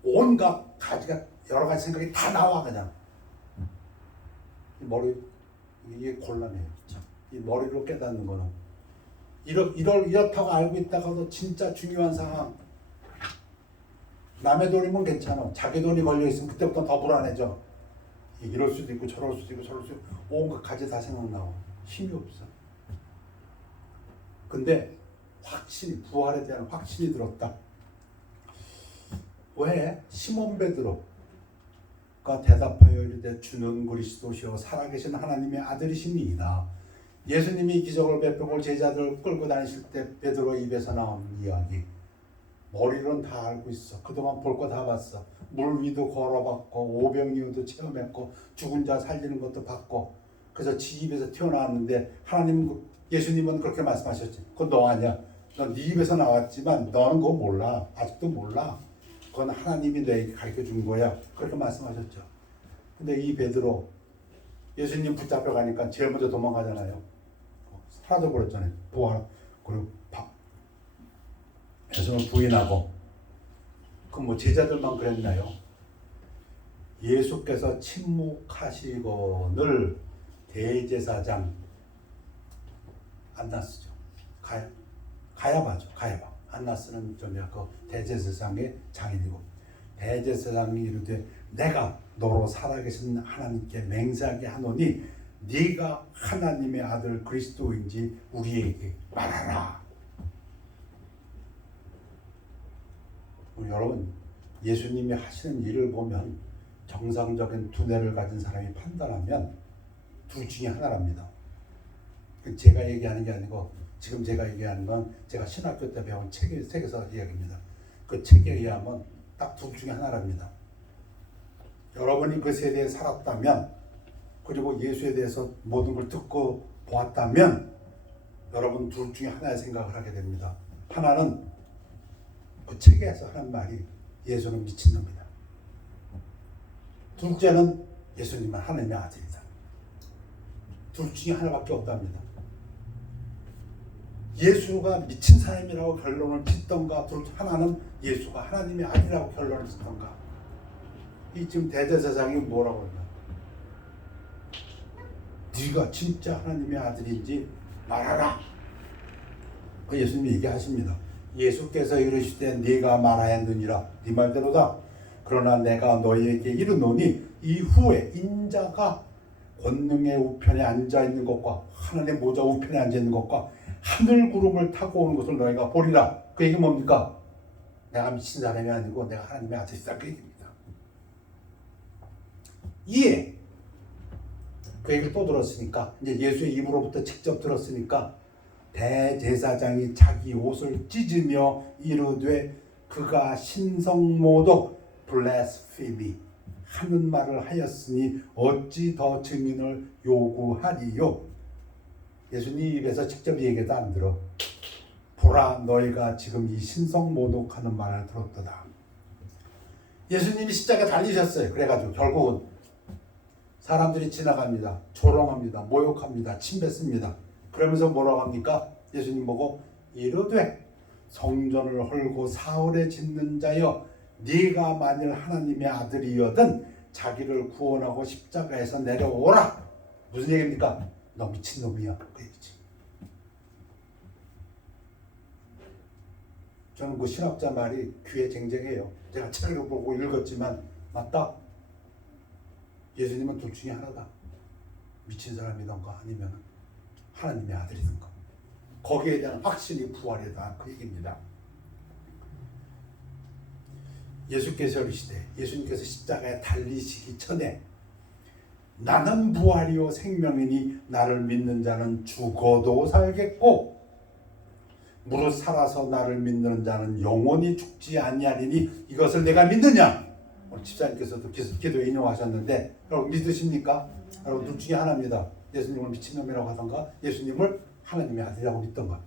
온갖 가지가 여러 가지 생각이 다 나와 그냥. 이 머리 이게 곤란해요. 참. 이 머리로 깨닫는 거는 이렇다고 알고 있다가도 진짜 중요한 상황. 남의 돈이면 괜찮아. 자기 돈이 걸려 있으면 그때부터 더 불안해져. 이럴 수도 있고 저럴 수도 있고 저럴 수도 있고 온갖 가지 다 생각나고 힘이 없어. 근데 확신이 부활에 대한 확신이 들었다. 왜? 시몬 베드로가 대답하여 이르되 주는 그리스도시요 살아계신 하나님의 아들이시니이다. 예수님이 기적을 베풀고 제자들을 끌고 다니실 때 베드로 입에서 나온 이야기. 머리로는 다 알고 있어. 그동안 볼 거 다 봤어. 물 위도 걸어봤고 오병이어도 체험했고 죽은 자 살리는 것도 봤고 그래서 지 입에서 튀어나왔는데 예수님은 그렇게 말씀하셨지. 그건 너 아니야. 너 네 입에서 나왔지만 너는 그거 몰라. 아직도 몰라. 그건 하나님이 너에게 가르쳐 준 거야. 그렇게 말씀하셨죠. 근데 이 베드로 예수님 붙잡혀 가니까 제일 먼저 도망가잖아요. 사라져 버렸잖아요. 부활 그리고 예수님을 부인하고. 그럼 뭐 제자들만 그랬나요? 예수께서 침묵하시거늘 대제사장 안나스죠. 가야바죠. 가야바. 안나스는 그 대제사장의 장인이고 대제사장이 이르되 내가 너로 살아계신 하나님께 맹세하게 하노니 네가 하나님의 아들 그리스도인지 우리에게 말하라. 여러분 예수님이 하시는 일을 보면 정상적인 두뇌를 가진 사람이 판단하면 둘 중에 하나랍니다. 제가 얘기하는 게 아니고 지금 제가 얘기하는 건 제가 신학교 때 배운 책에서 이야기입니다. 그 책에 의하면 딱 둘 중에 하나랍니다. 여러분이 그 세대에 살았다면 그리고 예수에 대해서 모든 걸 듣고 보았다면 여러분 둘 중에 하나의 생각을 하게 됩니다. 하나는 그 책에서 하는 말이 예수는 미친놈이다. 둘째는 예수님은 하나님의 아들이다. 둘 중에 하나밖에 없답니다. 예수가 미친 사람이라고 결론을 짓던가, 둘 하나는 예수가 하나님의 아들이라고 결론을 짓던가. 이 지금 대제사장이 뭐라고 했나? 네가 진짜 하나님의 아들인지 말하라. 예수님이 얘기하십니다. 예수께서 이르시되 네가 말하였느니라. 네 말대로다. 그러나 내가 너희에게 이르노니 이후에 인자가 권능의 우편에 앉아 있는 것과 하나님의 모자 우편에 앉아 있는 것과 하늘 구름을 타고 오는 것을 너희가 보리라. 그 얘기 뭡니까? 내가 미친 사람이 아니고 내가 하나님의 아들이다. 그 얘기입니다. 이해. 그 얘기를 또 들었으니까, 이제 예수의 입으로부터 직접 들었으니까 대제사장이 자기 옷을 찢으며 이르되 그가 신성모독 블레스피미 하는 말을 하였으니 어찌 더 증인을 요구하리요. 예수님 입에서 직접 얘기도 안 들어. 보라, 너희가 지금 이 신성모독하는 말을 들었도다. 예수님이 십자가에 달리셨어요. 그래가지고 결국은 사람들이 지나갑니다. 조롱합니다. 모욕합니다. 침뱉습니다. 그러면서 뭐라고 합니까? 예수님 보고 이르되 성전을 헐고 사흘에 짓는 자여, 네가 만일 하나님의 아들이여든 자기를 구원하고 십자가에서 내려오라. 무슨 얘기입니까? 너 미친놈이야. 그 얘기지. 저는 그 신학자 말이 귀에 쟁쟁해요. 제가 책을 보고 읽었지만 맞다. 예수님은 둘 중에 하나다. 미친 사람이던가 아니면 하나님의 아들이던가. 거기에 대한 확신이 부활이다. 그 얘기입니다. 예수께서 이르시되, 예수님께서 십자가에 달리시기 전에 나는 부활이요 생명이니 나를 믿는 자는 죽어도 살겠고 무릇 살아서 나를 믿는 자는 영원히 죽지 아니하리니 이것을 내가 믿느냐? 오늘 집사님께서도 기도에 인용하셨는데 여러분 믿으십니까? 여러분 둘 중에 하나입니다. 예수님을 미친놈이라고 하던가 예수님을 하나님의 아들이라고 믿던가.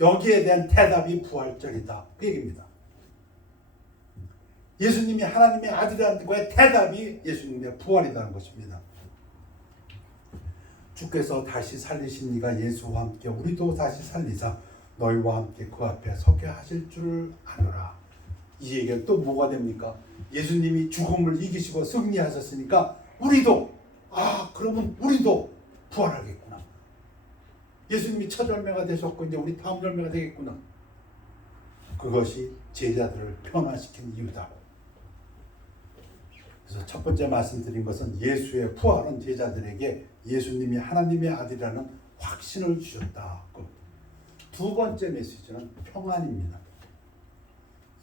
여기에 대한 대답이 부활절이다. 그 얘기입니다. 예수님이 하나님의 아들이라는 거에 대답이 예수님의 부활이라는 것입니다. 주께서 다시 살리시니가 예수와 함께 우리도 다시 살리사 너희와 함께 그 앞에 서게 하실 줄을 아노라. 이 얘기는 또 뭐가 됩니까? 예수님이 죽음을 이기시고 승리하셨으니까 우리도 그러면 우리도 부활하겠구나. 예수님이 첫 열매가 되셨고 이제 우리 다음 열매가 되겠구나. 그것이 제자들을 변화시킨 이유다. 그래서 첫 번째 말씀드린 것은 예수의 부활은 제자들에게 예수님이 하나님의 아들이라는 확신을 주셨다. 두 번째 메시지는 평안입니다.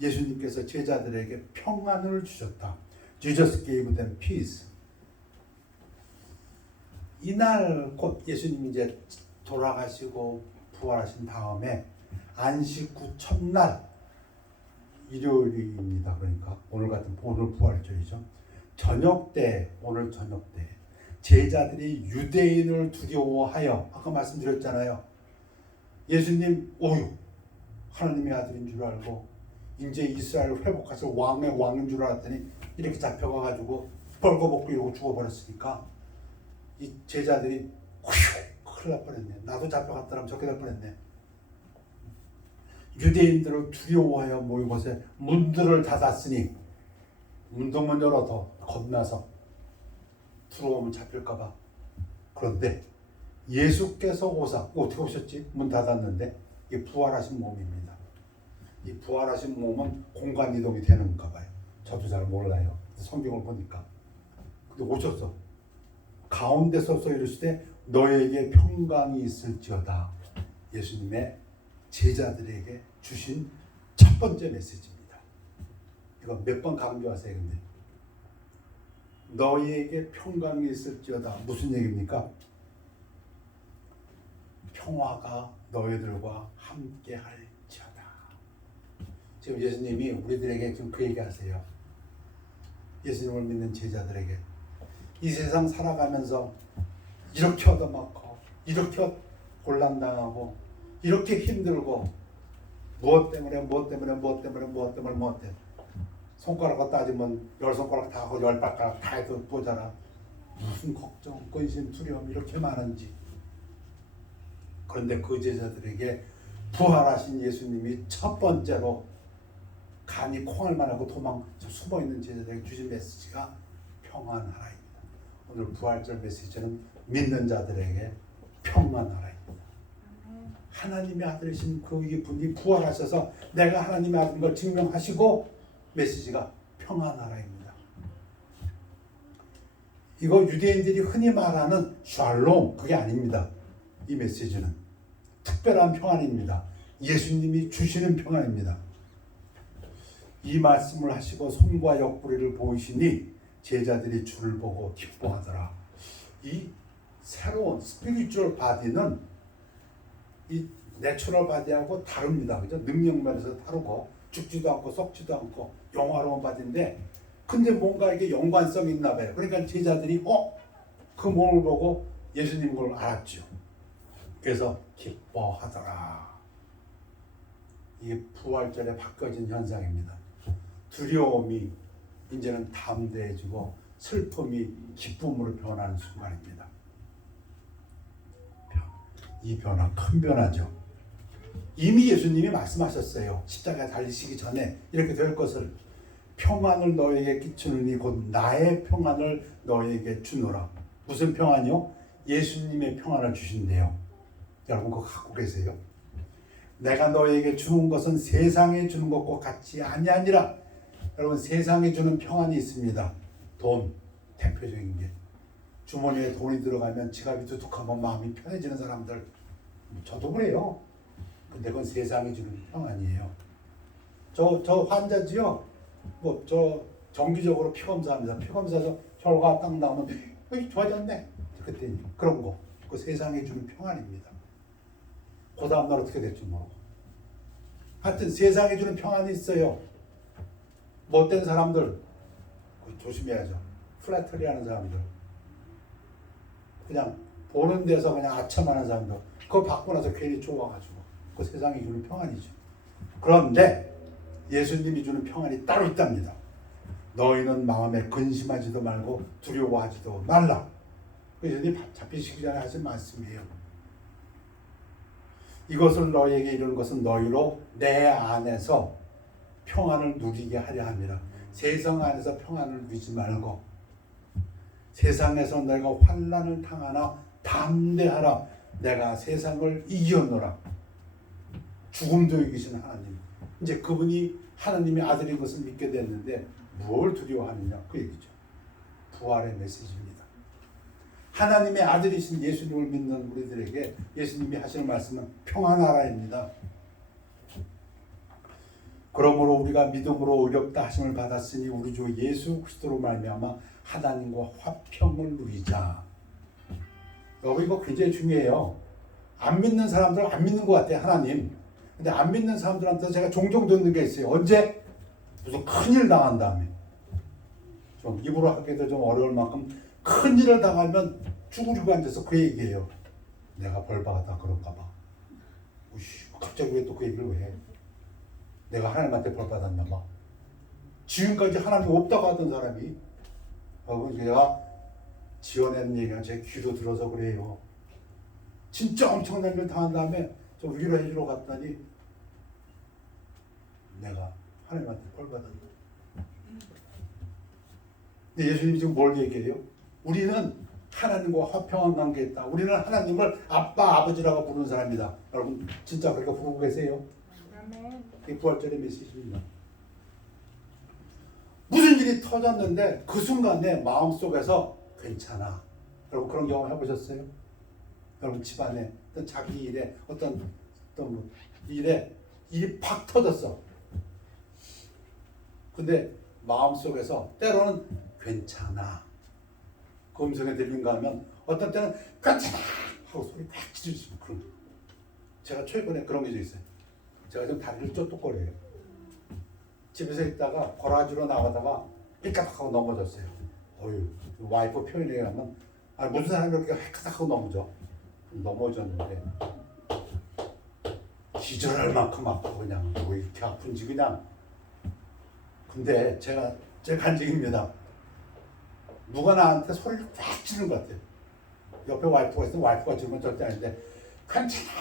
예수님께서 제자들에게 평안을 주셨다. Jesus gave them peace. 이날 곧 예수님이 이제 돌아가시고 부활하신 다음에 안식 후 첫날 일요일입니다. 그러니까 오늘 같은 오늘 부활절이죠. 저녁 때, 오늘 저녁 때 제자들이 유대인을 두려워하여 아까 말씀드렸잖아요. 예수님 하나님의 아들인 줄 알고 이제 이스라엘을 회복해서 왕의 왕인 줄 알았더니 이렇게 잡혀가가지고 벌거벗고 이러고 죽어버렸으니까 이 제자들이 큰일 날 뻔했네. 나도 잡혀갔더라면 저렇게 될 뻔했네. 유대인들을 두려워하여 모인 곳에 문들을 닫았으니 문동문 열어서 겁나서 들어오면 잡힐까봐. 그런데 예수께서 어떻게 오셨지? 문 닫았는데 이게 부활하신 몸입니다. 이 부활하신 몸은 공간 이동이 되는가 봐요. 저도 잘 몰라요. 성경을 보니까. 근데 오셨어. 가운데 서서 이르시되 너에게 평강이 있을지어다. 예수님의 제자들에게 주신 첫 번째 메시지입니다. 이거 몇 번 강조하세요. 근데 너희에게 평강이 있을지어다. 무슨 얘기입니까? 평화가 너희들과 함께 할지어다. 지금 예수님이 우리들에게 지금 그 얘기하세요. 예수님을 믿는 제자들에게 이 세상 살아가면서 이렇게 얻어맞고 이렇게 곤란당하고 이렇게 힘들고 무엇 때문에 손가락으로 따지면 10손가락 다 하고 10발가락 다 해도 보잖아. 무슨 걱정, 근심, 두려움 이렇게 많은지. 그런데 그 제자들에게 부활하신 예수님이 첫 번째로 간이 콩알만 하고 숨어있는 제자들에게 주신 메시지가 평안하라입니다. 오늘 부활절 메시지는 믿는 자들에게 평안하라입니다. 하나님의 아들이신 그 분이 부활하셔서 내가 하나님의 아들인 걸 증명하시고 메시지가 평안하라입니다. 이거 유대인들이 흔히 말하는 샬롬 그게 아닙니다. 이 메시지는 특별한 평안입니다. 예수님이 주시는 평안입니다. 이 말씀을 하시고 손과 옆구리를 보이시니 제자들이 주를 보고 기뻐하더라. 이 새로운 스피리추얼 바디는 이 내추럴 바디하고 다릅니다. 그죠? 능력면에서 다르고 죽지도 않고 썩지도 않고 영화로운 바디인데 근데 뭔가 이게 연관성이 있나 봐요. 그러니까 제자들이 그 몸을 보고 예수님 걸 알았죠. 그래서 기뻐하더라. 이게 부활절에 바뀌어진 현상입니다. 두려움이 이제는 담대해지고 슬픔이 기쁨으로 변하는 순간입니다. 이 변화 큰 변화죠. 이미 예수님이 말씀하셨어요. 십자가에 달리시기 전에 이렇게 될 것을 평안을 너에게 끼치느니 곧 나의 평안을 너에게 주노라. 무슨 평안이요? 예수님의 평안을 주신대요. 여러분 그거 갖고 계세요? 내가 너에게 주는 것은 세상에 주는 것과 같이 아니하니라. 여러분 세상에 주는 평안이 있습니다. 돈 대표적인 게 주머니에 돈이 들어가면 지갑이 두둑하면 마음이 편해지는 사람들 저도 그래요. 근데 그건 세상이 주는 평안이에요. 저 환자지요. 저 정기적으로 피 검사합니다. 피 검사에서 결과 딱 나오면 좋아졌네. 그때 그런 거. 그 세상이 주는 평안입니다. 그 다음날 어떻게 될지 모르고. 하여튼 세상이 주는 평안이 있어요. 못된 사람들 조심해야죠. 플래터리 하는 사람들. 그냥 보는 데서 그냥 아첨하는 사람들. 그거 받고 나서 괜히 좋아가지고. 그 세상이 주는 평안이죠. 그런데 예수님이 주는 평안이 따로 있답니다. 너희는 마음에 근심하지도 말고 두려워하지도 말라. 예수님이 잡히시기 전에 하신 말씀이에요. 이것을 너희에게 이루는 것은 너희로 내 안에서 평안을 누리게 하려 함이라. 세상 안에서 평안을 누리지 말고 세상에서 내가 환난을 당하나 담대하라. 내가 세상을 이겼노라. 죽음도 이기신 하나님. 이제 그분이 하나님의 아들인 것을 믿게 됐는데 뭘 두려워하느냐 그 얘기죠. 부활의 메시지입니다. 하나님의 아들이신 예수님을 믿는 우리들에게 예수님이 하시는 말씀은 평안하라입니다. 그러므로 우리가 믿음으로 의롭다 하심을 받았으니 우리 주 예수 그리스도로 말미암아 하나님과 화평을 누리자. 여기 이거 굉장히 중요해요. 안 믿는 사람들은 안 믿는 것 같아요. 하나님. 근데 안 믿는 사람들한테 제가 종종 듣는 게 있어요. 언제? 무슨 큰일 당한 다음에. 좀 입으로 하기도 좀 어려울 만큼 큰일을 당하면 쭈그리고 앉아서 그 얘기해요. 내가 벌 받았다 그런가 봐. 우씨, 갑자기 왜 또 그 얘기를 왜 해? 내가 하나님한테 벌 받았나 봐. 지금까지 하나님 없다고 하던 사람이 제가 지어낸 얘기가 제 귀로 들어서 그래요. 진짜 엄청난 일 당한 다음에 좀 위로해주러 갔더니 내가 하나님한테 벌 받았나. 근데 예수님이 지금 뭘 얘기해요? 우리는 하나님과 화평한 관계에 있다. 우리는 하나님을 아빠, 아버지라고 부르는 사람이다. 여러분 진짜 그렇게 부르고 계세요? 이 부활절의 메시지입니다. 무슨 일이 터졌는데 그 순간에 마음속에서 괜찮아. 여러분 그런 경험 해보셨어요? 여러분 집안에 어떤 자기 일에 어떤 일에 일이 팍 터졌어. 근데 마음속에서 때로는 괜찮아. 그 음성이 들린가 하면 어떤 때는 괜찮아 하고 소리 팍 지르시고 그런. 제가 최근에 그런 게 좀 있어요. 제가 좀 다리를 쫄뚝거려요. 집에서 있다가 거라지로 나가다가 삐까닥 하고 넘어졌어요. 어휴, 와이프 표현에 의하면 무슨 사람이 이렇게 헷가닥 하고 넘어졌는데 기절할 만큼 아프고 그냥 왜 이렇게 아픈지 그냥. 근데 제가 제 간증입니다. 누가 나한테 소리를 꽉 지르는 것 같아요. 옆에 와이프가 있으면 와이프가 지르면 절대 아닌데 괜찮아.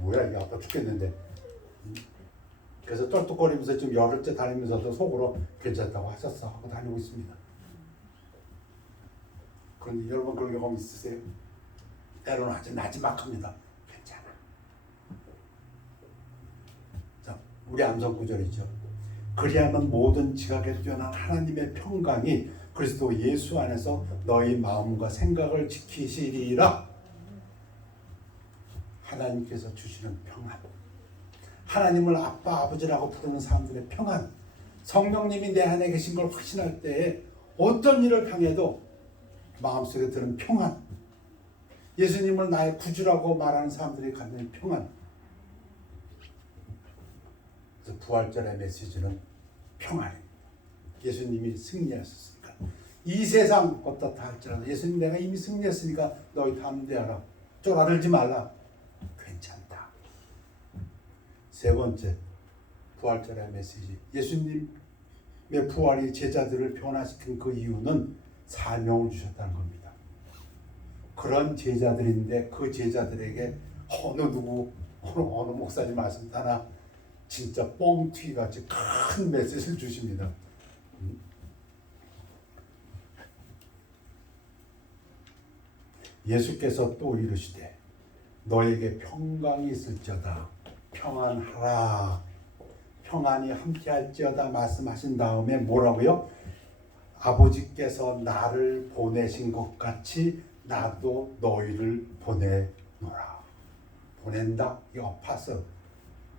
뭐야 이게 아파 죽겠는데. 그래서 쩔뚝거리면서 지금 열흘째 다니면서도 속으로 괜찮다고 하셨어 하고 다니고 있습니다. 그런데 여러분 그런 경험 있으세요? 때로는 아주 나지막합니다. 괜찮아. 자, 우리 암송 구절이죠. 그리하면 모든 지각에 뛰어난 하나님의 평강이 그리스도 예수 안에서 너희 마음과 생각을 지키시리라. 하나님께서 주시는 평안, 하나님을 아빠 아버지라고 부르는 사람들의 평안, 성령님이 내 안에 계신 걸 확신할 때에 어떤 일을 당해도 마음속에 드는 평안, 예수님을 나의 구주라고 말하는 사람들이 갖는 평안. 그래서 부활절의 메시지는 평안입니다. 예수님이 승리하셨으니까 이 세상 어떻다 할지라도 예수님 내가 이미 승리했으니까 너희 담대하라, 쫄아들지 말라, 괜찮다. 세 번째, 부활절의 메시지. 예수님의 부활이 제자들을 변화시킨 그 이유는 사명을 주셨다는 겁니다. 그런 제자들인데 그 제자들에게 어느 목사님 말씀 하나 진짜 뻥튀기같이 큰 메시지를 주십니다. 예수께서 또 이르시되 너에게 평강이 있을지어다, 평안하라, 평안이 함께할지어다 말씀하신 다음에 뭐라고요? 아버지께서 나를 보내신 것 같이 나도 너희를 보내노라. 보낸다, 이 어파스,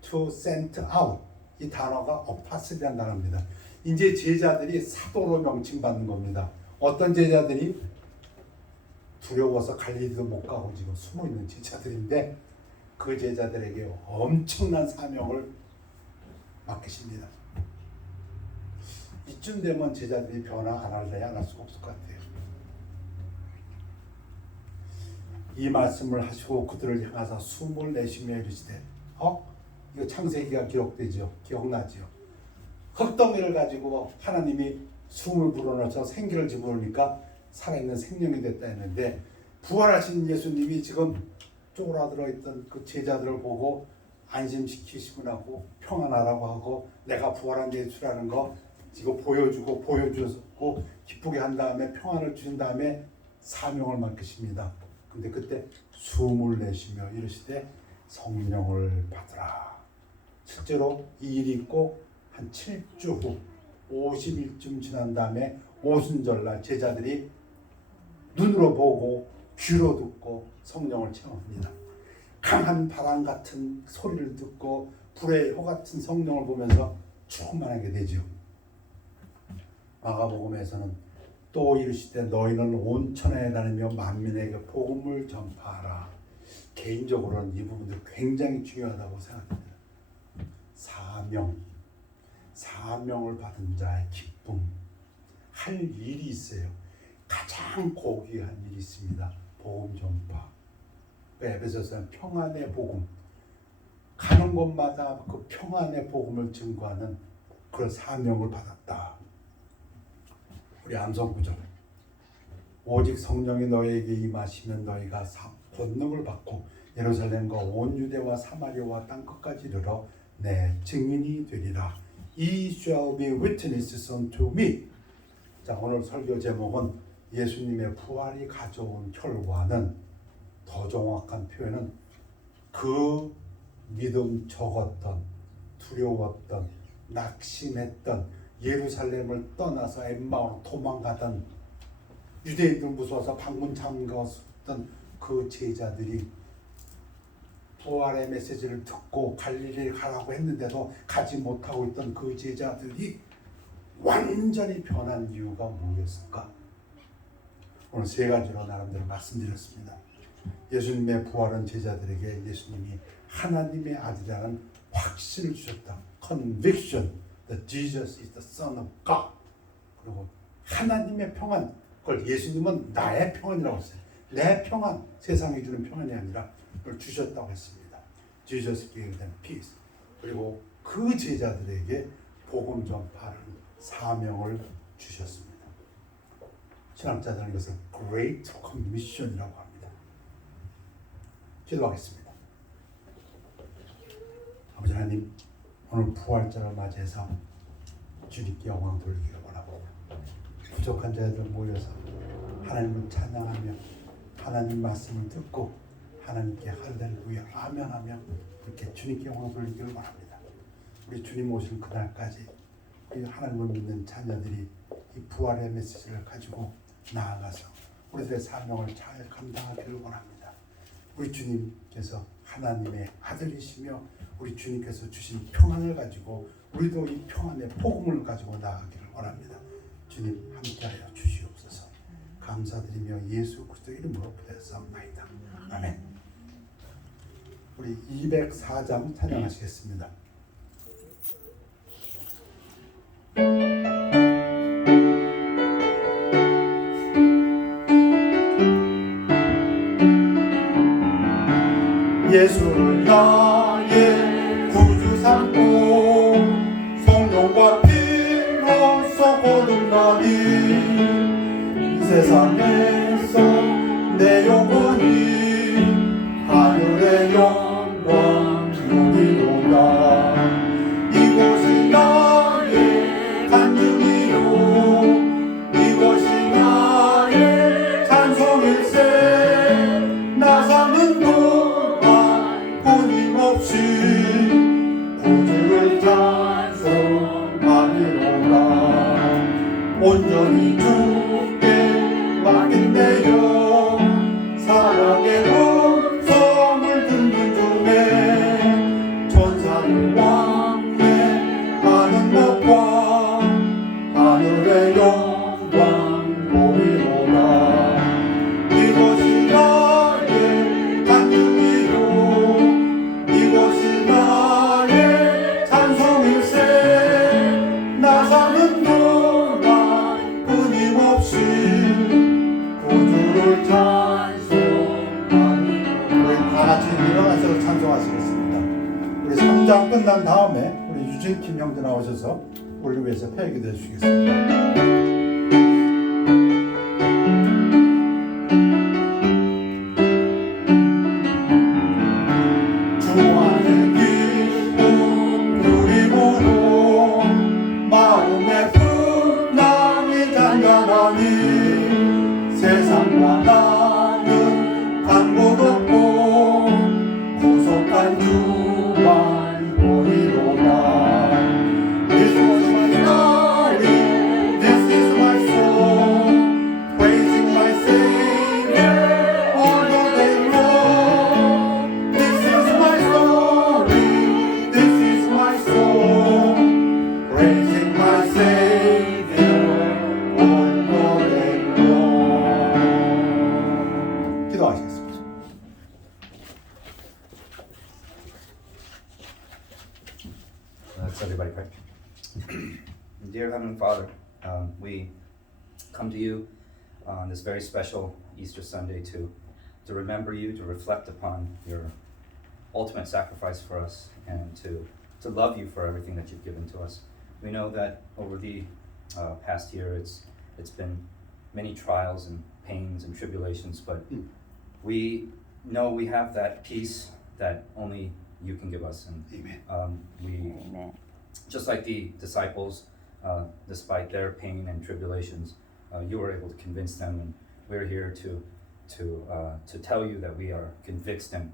to send out, 이 단어가 어파스라는 단어입니다. 이제 제자들이 사도로 명칭받는 겁니다. 어떤 제자들이? 두려워서 갈릴리도 못 가고 지금 숨어 있는 제자들인데 그 제자들에게 엄청난 사명을 맡기십니다. 이쯤 되면 제자들이 변화 안 할래야 안 할 수가 없을 것 같아요. 이 말씀을 하시고 그들을 향하사 숨을 내쉬며 이르시되, 이거 창세기가 기록되죠. 기억나죠. 흙덩이를 가지고 하나님이 숨을 불어넣어서 생기를 집어넣으니까 살아있는 생명이 됐다 했는데, 부활하신 예수님이 지금 쪼그라들어 있던 그 제자들을 보고 안심시키시고 나고 평안하라고 하고 내가 부활한 예수라는 거 이거 보여주고 기쁘게 한 다음에 평안을 주신 다음에 사명을 맡기십니다. 근데 그때 숨을 내쉬며 이르시되 성령을 받으라. 실제로 이 일이 있고 한 7주 후 50일쯤 지난 다음에 오순절날 제자들이 눈으로 보고 귀로 듣고 성령을 체험합니다. 강한 바람 같은 소리를 듣고 불의 호 같은 성령을 보면서 충만하게 되죠. 마가복음에서는 또 이르시되 너희는 온 천하에 다니며 만민에게 복음을 전파하라. 개인적으로는 이 부분도 굉장히 중요하다고 생각합니다. 사명을 받은 자의 기쁨, 할 일이 있어요. 가장 고귀한 일이 있습니다. 복음 전파. 에베소서는 평안의 복음, 가는 곳마다 그 평안의 복음을 증거하는 그런 사명을 받았다. 우리 암송구절, 오직 성령이 너희에게 임하시면 너희가 권능을 받고 예루살렘과 온 유대와 사마리아와 땅끝까지 이르러 내 증인이 되리라. Ye shall be witnesses unto me. 자, 오늘 설교 제목은 예수님의 부활이 가져온 결과는, 더 정확한 표현은 그 믿음 적었던, 두려웠던, 낙심했던, 예루살렘을 떠나서 엠마오로 도망가던, 유대인들 무서워서 방문 잠갔던 그 제자들이 부활의 메시지를 듣고 갈릴리를 가라고 했는데도 가지 못하고 있던 그 제자들이 완전히 변한 이유가 뭐였을까? 오늘 세 가지로 나름대로 말씀드렸습니다. 예수님의 부활은 제자들에게 예수님이 하나님의 아들이라는 확신을 주셨다. Conviction that Jesus is the Son of God. 그리고 하나님의 평안, 그걸 예수님은 나의 평안이라고 했어요. 내 평안, 세상이 주는 평안이 아니라 그걸 주셨다고 했습니다. Jesus gave them peace. 그리고 그 제자들에게 복음 전파를 사명을 주셨습니다. 신학자들은 이것을 Great Commission이라고 합니다. 기도하겠습니다. 아버지 하나님, 오늘 부활절을 맞이해서 주님께 영광 돌리기를 원하고 부족한 자들 모여서 하나님을 찬양하며 하나님 말씀을 듣고 하나님께 할렐루야 아멘하며 이렇게 주님께 영광 돌리기를 원합니다. 우리 주님 오시는 그날까지 우리 하나님을 믿는 자녀들이 이 부활의 메시지를 가지고 나아가서 우리들의 사명을 잘 감당하기를 원합니다. 우리 주님께서 하나님의 아들이시며 우리 주님께서 주신 평안을 가지고 우리도 이 평안의 복음을 가지고 나아가기를 원합니다. 주님 함께하여 주시옵소서. 감사드리며 예수 그리스도의 이름으로 기도했사옵나이다. 아멘. 우리 204장 찬양하시겠습니다. 예수를 나의 구주 삼고 성령과 피로써 거듭나니 이 세상에서 내 영혼이 하늘의 영광 누리로다. 이곳이 나의 간증이요 이것이 나의 찬송일세. 나 사는 동안 끊임없이 구주를 찬송하리로다. 온전히 주께 맡긴대요. 사랑의 음성을 듣는 중에 천사를 왕래하는 것과 하늘의 영광 보이로다. 이것이 나의 간증이요 이것이 나의 찬송일세. 나 사는 동안 끊임없이 구주를 찬송하니. 우리 다같이 일어나서 찬송하시겠습니다. 우리 3장 끝난 다음에 우리 유진킴 형제 나오셔서 우리를 위해서 회개해 주시겠습니다. 주 안에 기쁨 누리므로 마음의 풍랑이 잔잔하니 세상과 나는 간 곳 없고 구속한 주만 보이로다. This is my story, this is my song, praising my Savior all the day long. This is my story, this is my song, praising my Savior all the day long. 기도하시겠습니다. Let's everybody pray. Dear Heavenly Father, we come to you on this very special Easter Sunday to remember you, to reflect upon your ultimate sacrifice for us, and to love you for everything that you've given to us. We know that over the past year, it's been many trials and pains and tribulations, but we know we have that peace that only you can give us, and Amen. we, just like the disciples, despite their pain and tribulations, you were able to convince them, and we're here to tell you that we are convinced and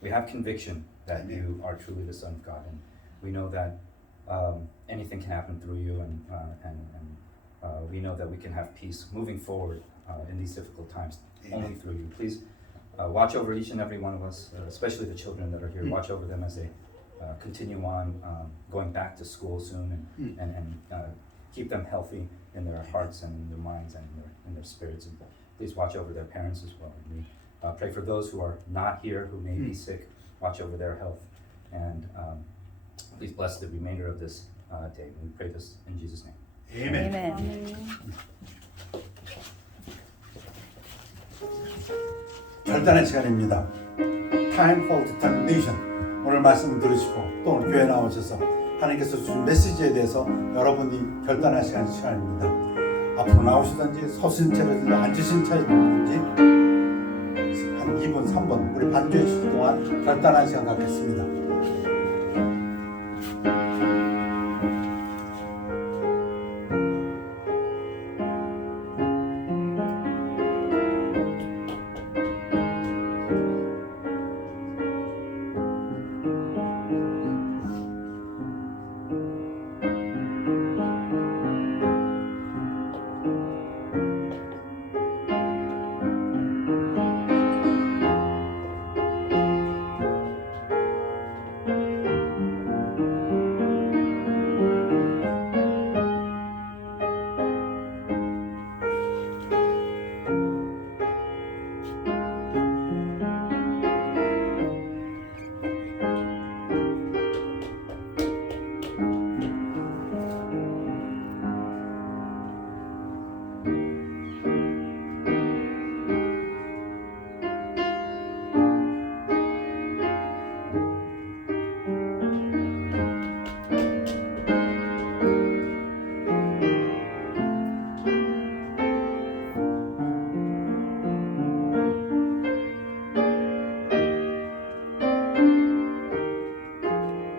we have conviction that Amen. you are truly the Son of God, and we know that anything can happen through you, and we know that we can have peace moving forward in these difficult times. Amen. Only through you. Please watch over each and every one of us, especially the children that are here. Watch over them as they continue on going back to school soon, and keep them healthy in their hearts and in their minds and in their spirits. And please watch over their parents as well. And we pray for those who are not here, who may be sick. Watch over their health, and please bless the remainder of this day. We pray this in Jesus' name. Amen. Amen. 결단의 시간입니다. Time for determination. 오늘 말씀을 들으시고 또 오늘 교회 나오셔서 하나님께서 주신 메시지에 대해서 여러분이 결단할 시간입니다. 앞으로 나오시든지 서신 차리든지 앉으신 차리든지 한 2분, 3분 우리 반주해 주실 동안 결단한 시간 갖겠습니다.